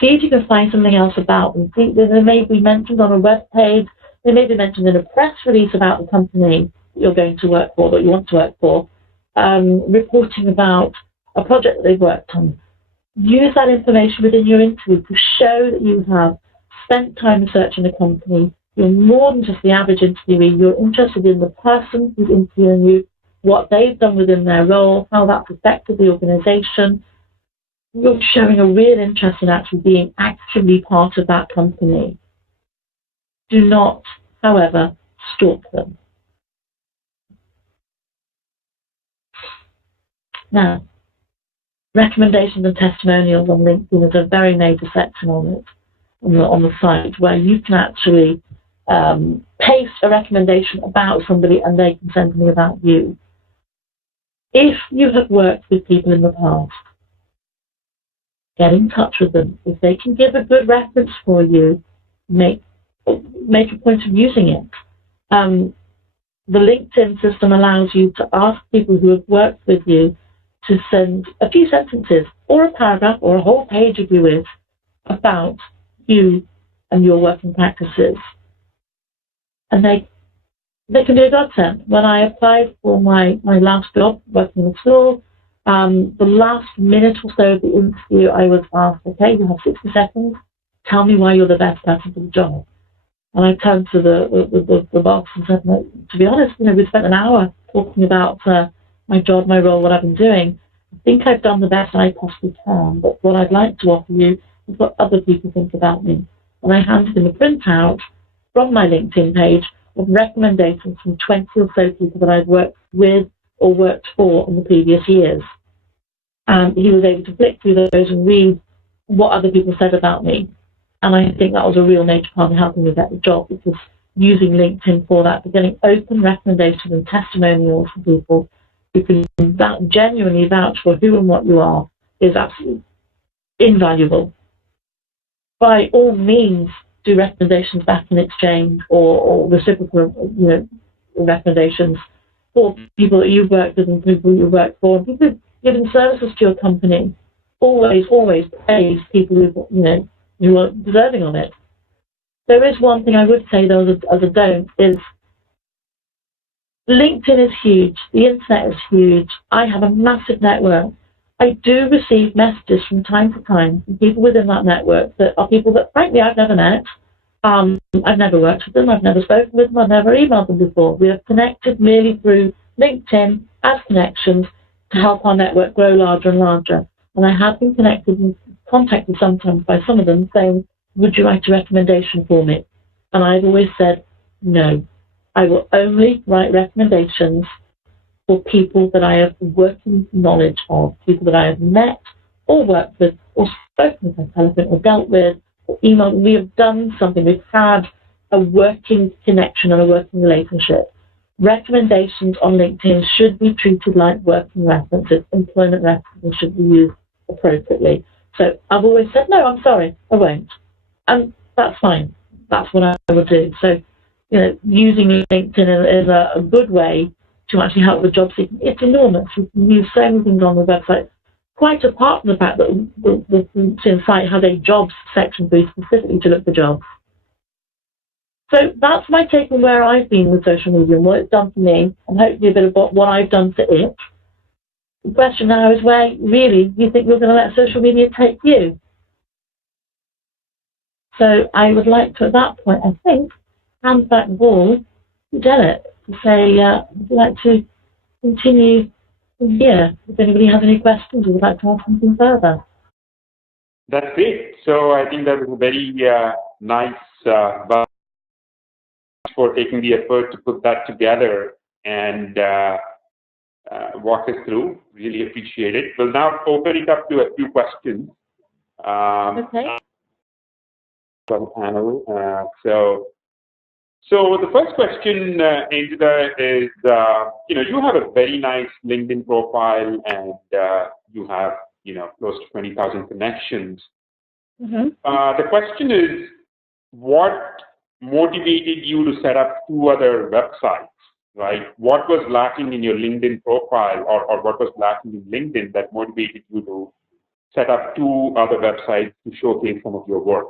See if you can find something else about them. They may be mentioned on a web page, they may be mentioned in a press release about the company that you're going to work for, that you want to work for, reporting about a project that they've worked on. Use that information within your interview to show that you have spent time researching the company. You're more than just the average interviewee. You're interested in the person who's interviewing you, what they've done within their role, how that's affected the organisation. You're showing a real interest in actually being actively part of that company. Do not, however, stalk them. Now, recommendations and testimonials on LinkedIn is a very major section on it, on the site, where you can actually paste a recommendation about somebody and they can send something about you. If you have worked with people in the past, get in touch with them. If they can give a good reference for you, make a point of using it. The LinkedIn system allows you to ask people who have worked with you to send a few sentences or a paragraph or a whole page if you wish about you and your working practices. And they can be a godsend. When I applied for my last job working in a school, the last minute or so of the interview, I was asked, okay, you have 60 seconds, tell me why you're the best person for the job. And I turned to the boss and said, no, to be honest, we spent an hour talking about my job, my role, what I've been doing. I think I've done the best I possibly can, but what I'd like to offer you is what other people think about me. And I handed him a printout from my LinkedIn page of recommendations from 20 or so people that I've worked with or worked for in the previous years. And he was able to flick through those and read what other people said about me. And I think that was a real major part of helping me get the job, because using LinkedIn for that, for getting open recommendations and testimonials from people who can genuinely vouch for who and what you are is absolutely invaluable. By all means, do recommendations back in exchange or reciprocal recommendations for people that you've worked with and people you work for, and people giving services to your company. Always praise people who are deserving of it. There is one thing I would say though as a don't is LinkedIn is huge, the internet is huge. I have a massive network. I do receive messages from time to time from people within that network that are people that, frankly, I've never met. I've never worked with them. I've never spoken with them. I've never emailed them before. We have connected merely through LinkedIn as connections to help our network grow larger and larger. And I have been connected and contacted sometimes by some of them saying, would you write a recommendation for me? And I've always said, no. I will only write recommendations for people that I have working knowledge of, people that I have met or worked with or spoken with by telephone or dealt with or emailed. We have done something. We've had a working connection and a working relationship. Recommendations on LinkedIn should be treated like working references. Employment references should be used appropriately. So I've always said, no, I'm sorry, I won't. And that's fine. That's what I will do. So, using LinkedIn is a good way to actually help with job seeking. It's enormous. You can use so many things on the website, quite apart from the fact that the LinkedIn site has a jobs section for you specifically to look for jobs. So that's my take on where I've been with social media and what it's done for me, and hopefully a bit about what I've done for it. The question now is, where really you think you're going to let social media take you? So I would like to, at that point, I think, hand back the ball to Delip to say, would you like to continue from here? If anybody has any questions or would like to ask something further. That's great. So I think that was a very nice for taking the effort to put that together and walk us through. Really appreciate it. We'll now open it up to a few questions. Okay. From the panel. So the first question, Angela, is you have a very nice LinkedIn profile and you have close to 20,000 connections. Mm-hmm. The question is, what motivated you to set up 2 other websites, right? What was lacking in your LinkedIn profile or what was lacking in LinkedIn that motivated you to set up 2 other websites to showcase some of your work?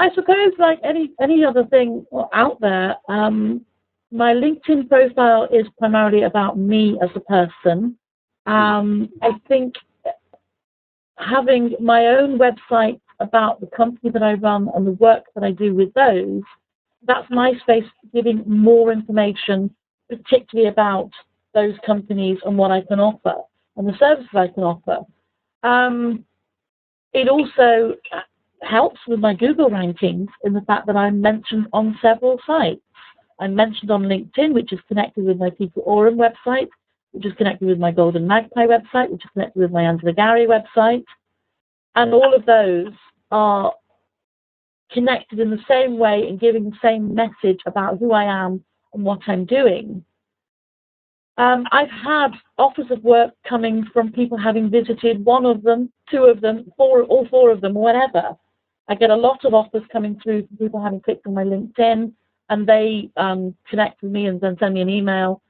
I suppose like any other thing out there, my LinkedIn profile is primarily about me as a person. I think having my own website about the company that I run and the work that I do with those, that's my space giving more information, particularly about those companies and what I can offer and the services I can offer. It also helps with my Google rankings in the fact that I'm mentioned on several sites. I'm mentioned on LinkedIn, which is connected with my People Aurum website, which is connected with my Golden Magpie website, which is connected with my Angela Garry website. And all of those are connected in the same way and giving the same message about who I am and what I'm doing. I've had offers of work coming from people having visited 1 of them, 2 of them, 4, all 4 of them, whatever. I get a lot of offers coming through from people having clicked on my LinkedIn, and they connect with me and then send me an email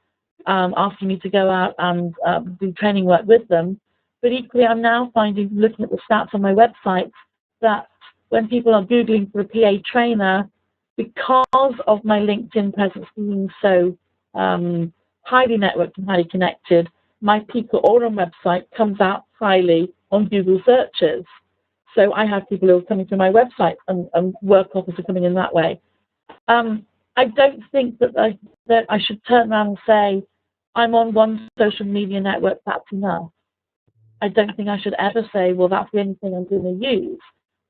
asking me to go out and do training work with them. But equally, I'm now finding, looking at the stats on my website, that when people are Googling for a PA trainer, because of my LinkedIn presence being so highly networked and highly connected, my People Aurum website comes out highly on Google searches. So I have people who are coming to my website and work offers are coming in that way. I don't think that I should turn around and say, I'm on one social media network, that's enough. I don't think I should ever say, well, that's the only thing I'm going to use.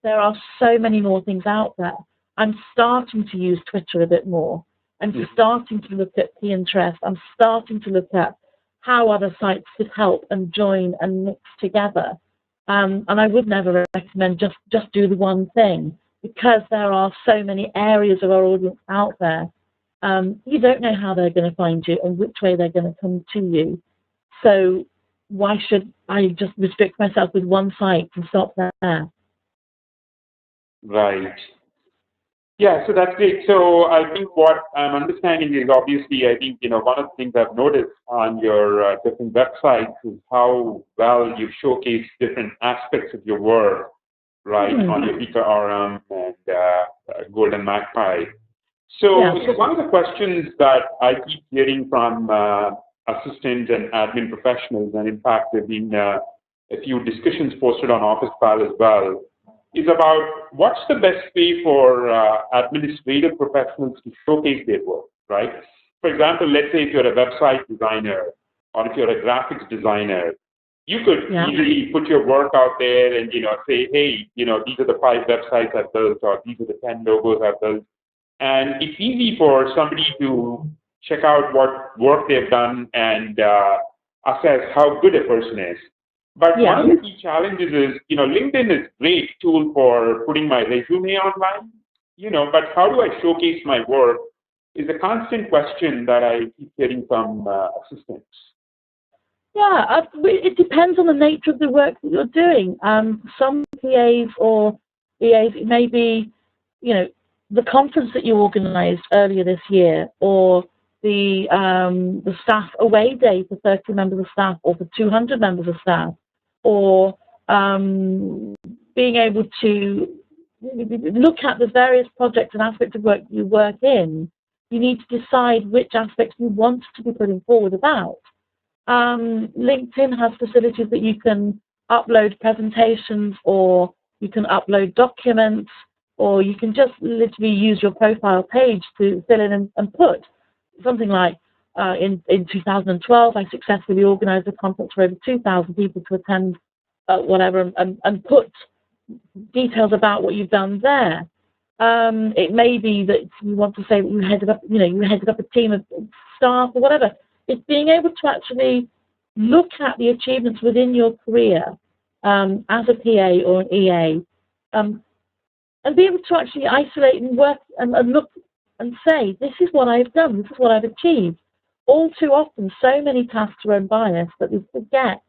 There are so many more things out there. I'm starting to use Twitter a bit more. I'm starting to look at Pinterest. I'm starting to look at how other sites could help and join and mix together. And I would never recommend just do the one thing, because there are so many areas of our audience out there. You don't know how they're going to find you and which way they're going to come to you. So why should I just restrict myself with one site and stop there? Right. Yeah, so that's great. So I think what I'm understanding is, obviously, I think, one of the things I've noticed on your different websites is how well you showcase different aspects of your work, right, on your Pika Aurum and Golden Magpie. So one of the questions that I keep hearing from assistants and admin professionals, and in fact, there have been a few discussions posted on OfficePal as well, is about what's the best way for administrative professionals to showcase their work, right? For example, let's say if you're a website designer or if you're a graphics designer, you could easily put your work out there and, say, hey, these are the 5 websites I've built, or these are the 10 logos I've built. And it's easy for somebody to check out what work they've done and assess how good a person is. But one of the key challenges is, LinkedIn is a great tool for putting my resume online, but how do I showcase my work is a constant question that I keep getting from assistants. Yeah, it depends on the nature of the work that you're doing. Some PAs or EAs, it may be, the conference that you organised earlier this year, or the staff away day for 30 members of staff or for 200 members of staff, or being able to look at the various projects and aspects of work you work in. You need to decide which aspects you want to be putting forward about. LinkedIn has facilities that you can upload presentations, or you can upload documents, or you can just literally use your profile page to fill in and put something like, in 2012, I successfully organised a conference for over 2,000 people to attend, whatever, and put details about what you've done there. It may be that you want to say that you headed up a team of staff or whatever. It's being able to actually look at the achievements within your career as a PA or an EA, and be able to actually isolate and work and look and say, this is what I've done, this is what I've achieved. All too often, so many tasks are unbiased that we forget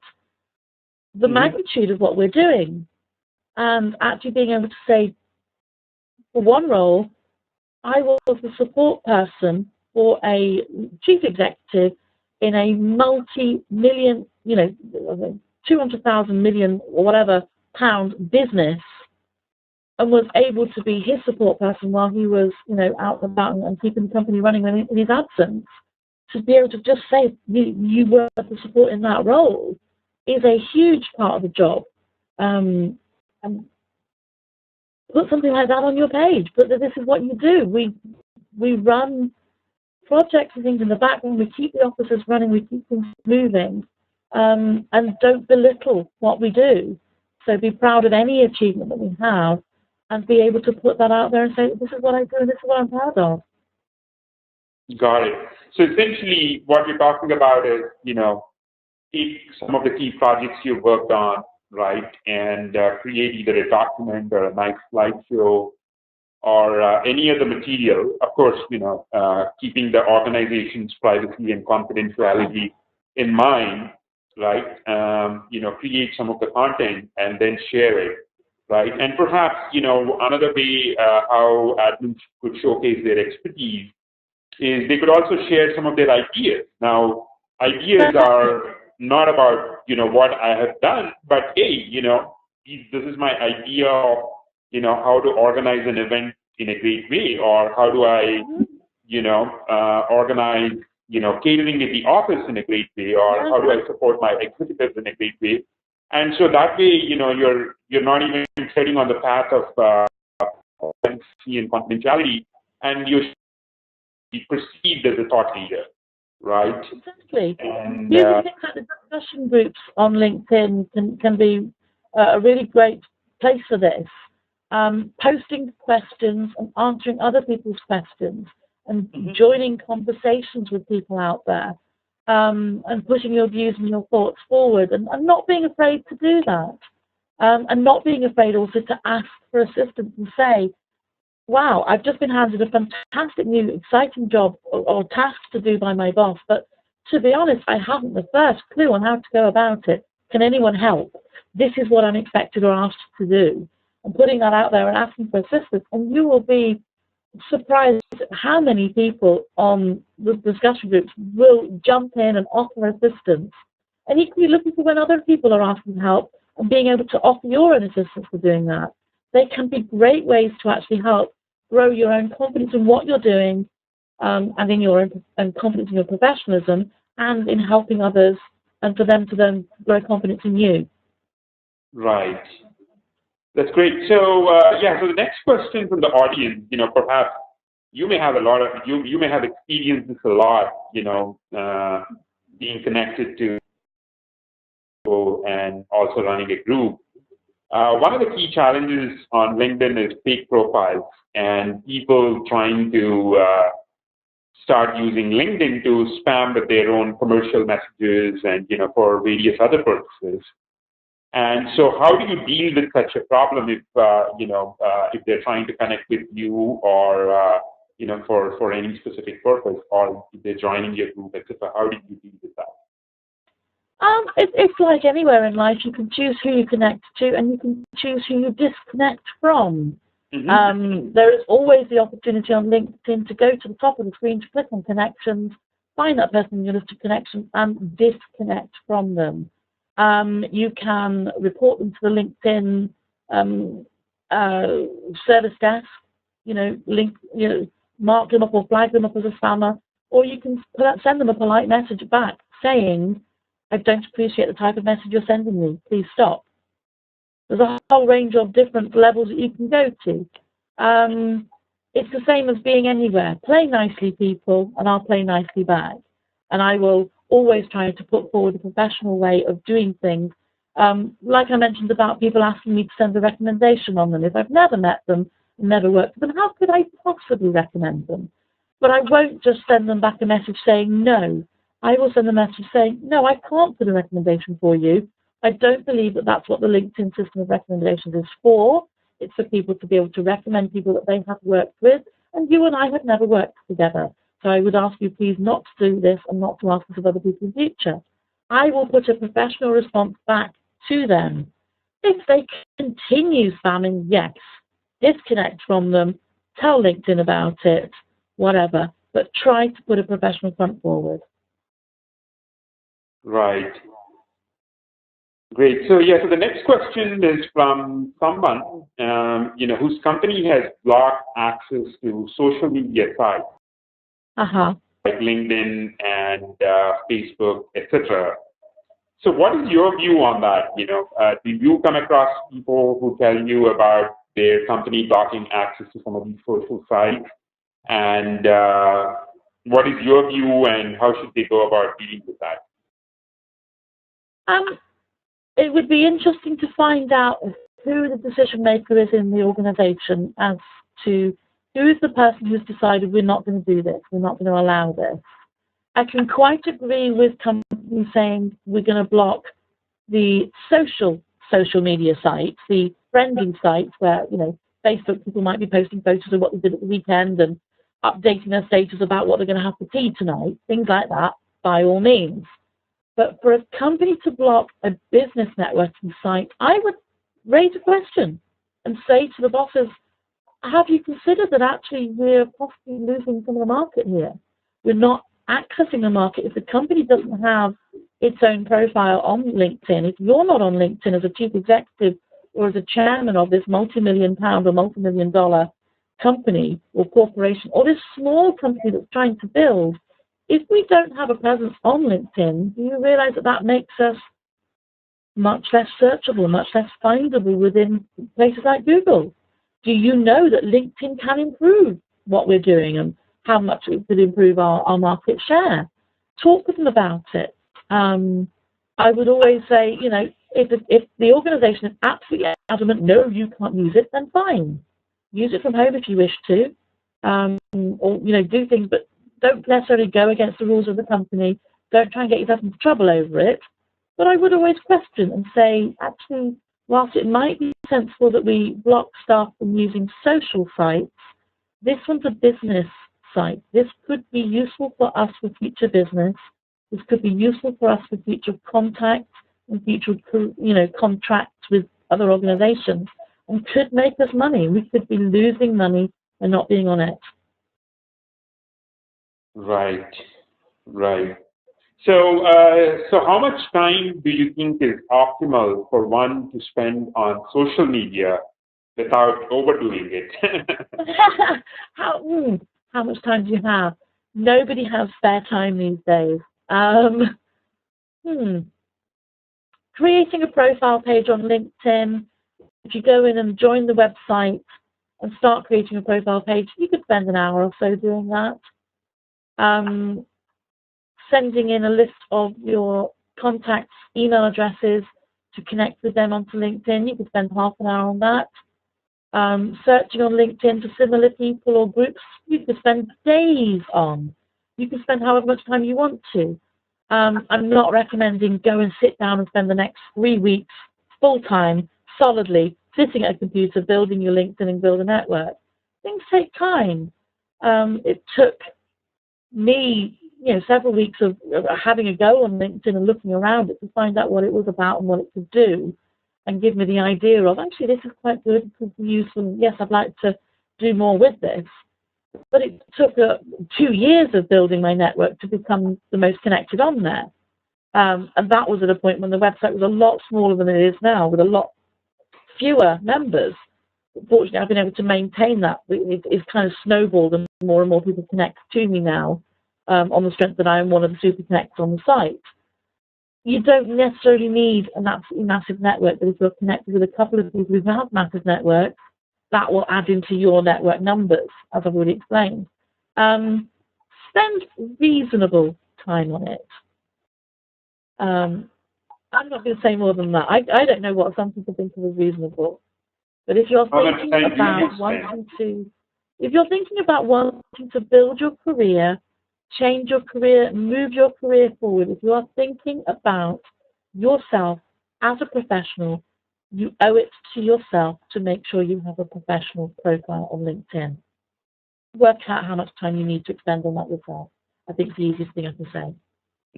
the magnitude of what we're doing. And actually being able to say, for one role, I was the support person for a chief executive in a multi-million, 200,000 million or whatever pound business, and was able to be his support person while he was, out and about and keeping the company running in his absence. To be able to just say you were the support in that role is a huge part of the job. And put something like that on your page. But this is what you do. We run projects and things in the background. We keep the offices running. We keep things moving, and don't belittle what we do. So be proud of any achievement that we have, and be able to put that out there and say, this is what I do, and this is what I'm proud of. Got it. So essentially, what you're talking about is, take some of the key projects you've worked on, right, and create either a document or a nice slideshow or any other material. Of course, keeping the organization's privacy and confidentiality in mind, right? Create some of the content and then share it, right? And perhaps, another way how admins could showcase their expertise is they could also share some of their ideas. Now, ideas are not about, what I have done, but hey, this is my idea of, how to organize an event in a great way, or how do I, organize, catering at the office in a great way, or how do I support my executives in a great way. And so that way, you're not even treading on the path of privacy and confidentiality, and you're perceived as a thought leader, right? Exactly. And using things like the discussion groups on LinkedIn can be a really great place for this. Posting questions and answering other people's questions, and joining conversations with people out there, and putting your views and your thoughts forward, and not being afraid to do that, and not being afraid also to ask for assistance and say, wow, I've just been handed a fantastic new exciting job or task to do by my boss, but to be honest, I haven't the first clue on how to go about it. Can anyone help? This is what I'm expected or asked to do. And putting that out there and asking for assistance, and you will be surprised at how many people on the discussion groups will jump in and offer assistance. And equally looking for when other people are asking help and being able to offer your own assistance for doing that. They can be great ways to actually help grow your own confidence in what you're doing, and in your own confidence in your professionalism, and in helping others, and for them to then grow confidence in you. Right. That's great. So so the next question from the audience, perhaps you may have you may have experienced this a lot, being connected to people and also running a group. One of the key challenges on LinkedIn is fake profiles and people trying to start using LinkedIn to spam with their own commercial messages and, for various other purposes. And so how do you deal with such a problem if, if they're trying to connect with you or, for any specific purpose, or if they're joining your group, etc.? How do you deal with that? It's like anywhere in life. You can choose who you connect to, and you can choose who you disconnect from. Mm-hmm. There is always the opportunity on LinkedIn to go to the top of the screen, to click on connections, find that person in your list of connections, and disconnect from them. You can report them to the LinkedIn service desk. Mark them up or flag them up as a spammer, or you can send them a polite message back saying, "I don't appreciate the type of message you're sending me. Please stop." There's a whole range of different levels that you can go to. It's the same as being anywhere. Play nicely, people, and I'll play nicely back. And I will always try to put forward a professional way of doing things. Like I mentioned about people asking me to send a recommendation on them. If I've never met them, never worked with them, how could I possibly recommend them? But I won't just send them back a message saying no. I will send a message saying, "No, I can't put a recommendation for you. I don't believe that that's what the LinkedIn system of recommendations is for. It's for people to be able to recommend people that they have worked with, and you and I have never worked together. So I would ask you please not to do this and not to ask this of other people in the future." I will put a professional response back to them. If they continue spamming, yes, disconnect from them, tell LinkedIn about it, whatever, but try to put a professional front forward. Right. Great. So the next question is from someone, whose company has blocked access to social media sites like LinkedIn and Facebook, etc. So what is your view on that? Do you come across people who tell you about their company blocking access to some of these social sites? And what is your view, and how should they go about dealing with that? It would be interesting to find out who the decision maker is in the organization as to who is the person who's decided we're not going to do this, we're not going to allow this. I can quite agree with companies saying we're going to block the social media sites, the friendly sites where, Facebook people might be posting photos of what they did at the weekend and updating their status about what they're going to have for tea tonight, things like that, by all means. But for a company to block a business networking site, I would raise a question and say to the bosses, have you considered that actually we're possibly losing some of the market here? We're not accessing the market. If the company doesn't have its own profile on LinkedIn, if you're not on LinkedIn as a chief executive or as a chairman of this multi-million-pound or multi-million-dollar company or corporation, or this small company that's trying to build, if we don't have a presence on LinkedIn, do you realize that makes us much less searchable, much less findable within places like Google? Do you know that LinkedIn can improve what we're doing and how much it could improve our market share? Talk with them about it. I would always say, if the organization is absolutely adamant, no, you can't use it, then fine. Use it from home if you wish to, or do things, but don't necessarily go against the rules of the company. Don't try and get yourself into trouble over it. But I would always question and say, actually, whilst it might be sensible that we block staff from using social sites, this one's a business site. This could be useful for us for future business. This could be useful for us for future contacts and future, contracts with other organizations, and could make us money. We could be losing money by not being on it. Right. So, how much time do you think is optimal for one to spend on social media without overdoing it? How much time do you have? Nobody has spare time these days. Um, Creating a profile page on LinkedIn. If you go in and join the website and start creating a profile page, you could spend an hour or so doing that. Sending in a list of your contacts' email addresses to connect with them onto LinkedIn, you could spend half an hour on that. Searching on LinkedIn for similar people or groups, you could spend days on. You can spend however much time you want to. I'm not recommending go and sit down and spend the next 3 weeks full-time, solidly, sitting at a computer, building your LinkedIn and build a network. Things take time. It took me, several weeks of having a go on LinkedIn and looking around it to find out what it was about and what it could do, and give me the idea of, actually, this is quite good, it could be useful, yes, I'd like to do more with this. But it took 2 years of building my network to become the most connected on there. And that was at a point when the website was a lot smaller than it is now, with a lot fewer members. Fortunately, I've been able to maintain that. It's kind of snowballed, and more people connect to me now on the strength that I am one of the super connectors on the site. You don't necessarily need an absolutely massive network, but if you're connected with a couple of people who have massive networks, that will add into your network numbers, as I've already explained. Spend reasonable time on it. I'm not going to say more than that. I don't know what some people think of as reasonable. But if you're thinking about wanting to build your career, change your career, move your career forward, if you are thinking about yourself as a professional, you owe it to yourself to make sure you have a professional profile on LinkedIn. Work out how much time you need to expend on that yourself. I think it's the easiest thing I can say.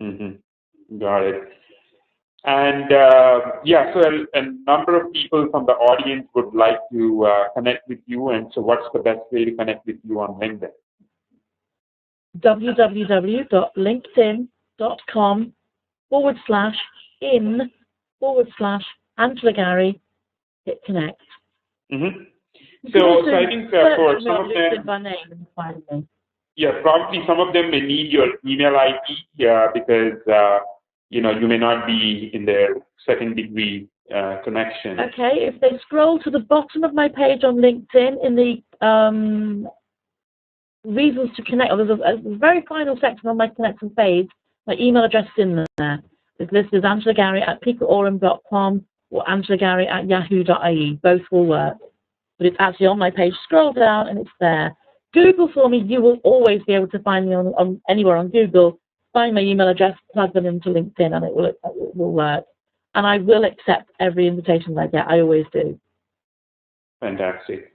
Mm-hmm. Got it. And so a number of people from the audience would like to connect with you. And so what's the best way to connect with you on LinkedIn? www.linkedin.com/in/Angela Garry, hit connect. Mm-hmm. So I think for some of them, by name and find me. Yeah, probably some of them may need your email ID because you may not be in their second degree connection. Okay, if they scroll to the bottom of my page on LinkedIn in the reasons to connect, there's a very final section on my connection page. My email address is in there. It's listed as Angela Garry at peakoforum.com or Angela Garry at yahoo.ie. Both will work. But it's actually on my page. Scroll down and it's there. Google for me. You will always be able to find me on anywhere on Google. Find my email address, plug them into LinkedIn, and it will work. And I will accept every invitation I get. I always do. Fantastic.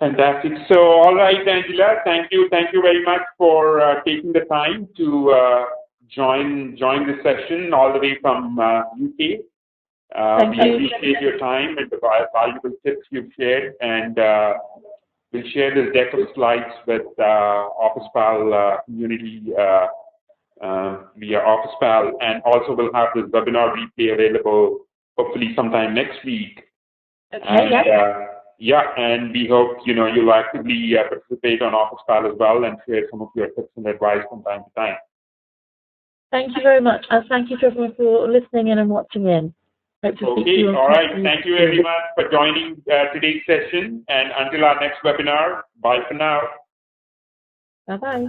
Fantastic. So, all right, Angela, thank you very much for taking the time to join this session all the way from UK. We appreciate your time and the valuable tips you've shared, and we'll share this deck of slides with OfficePal community via OfficePal, and also we'll have this webinar replay available hopefully sometime next week. Okay. And we hope you'll actively participate on OfficePal as well and share some of your tips and advice from time to time. Thank you very much, and thank you to everyone for listening in and watching in. Hope to speak to you. All right. Thank you everyone for joining today's session, and until our next webinar, bye for now. Bye-bye.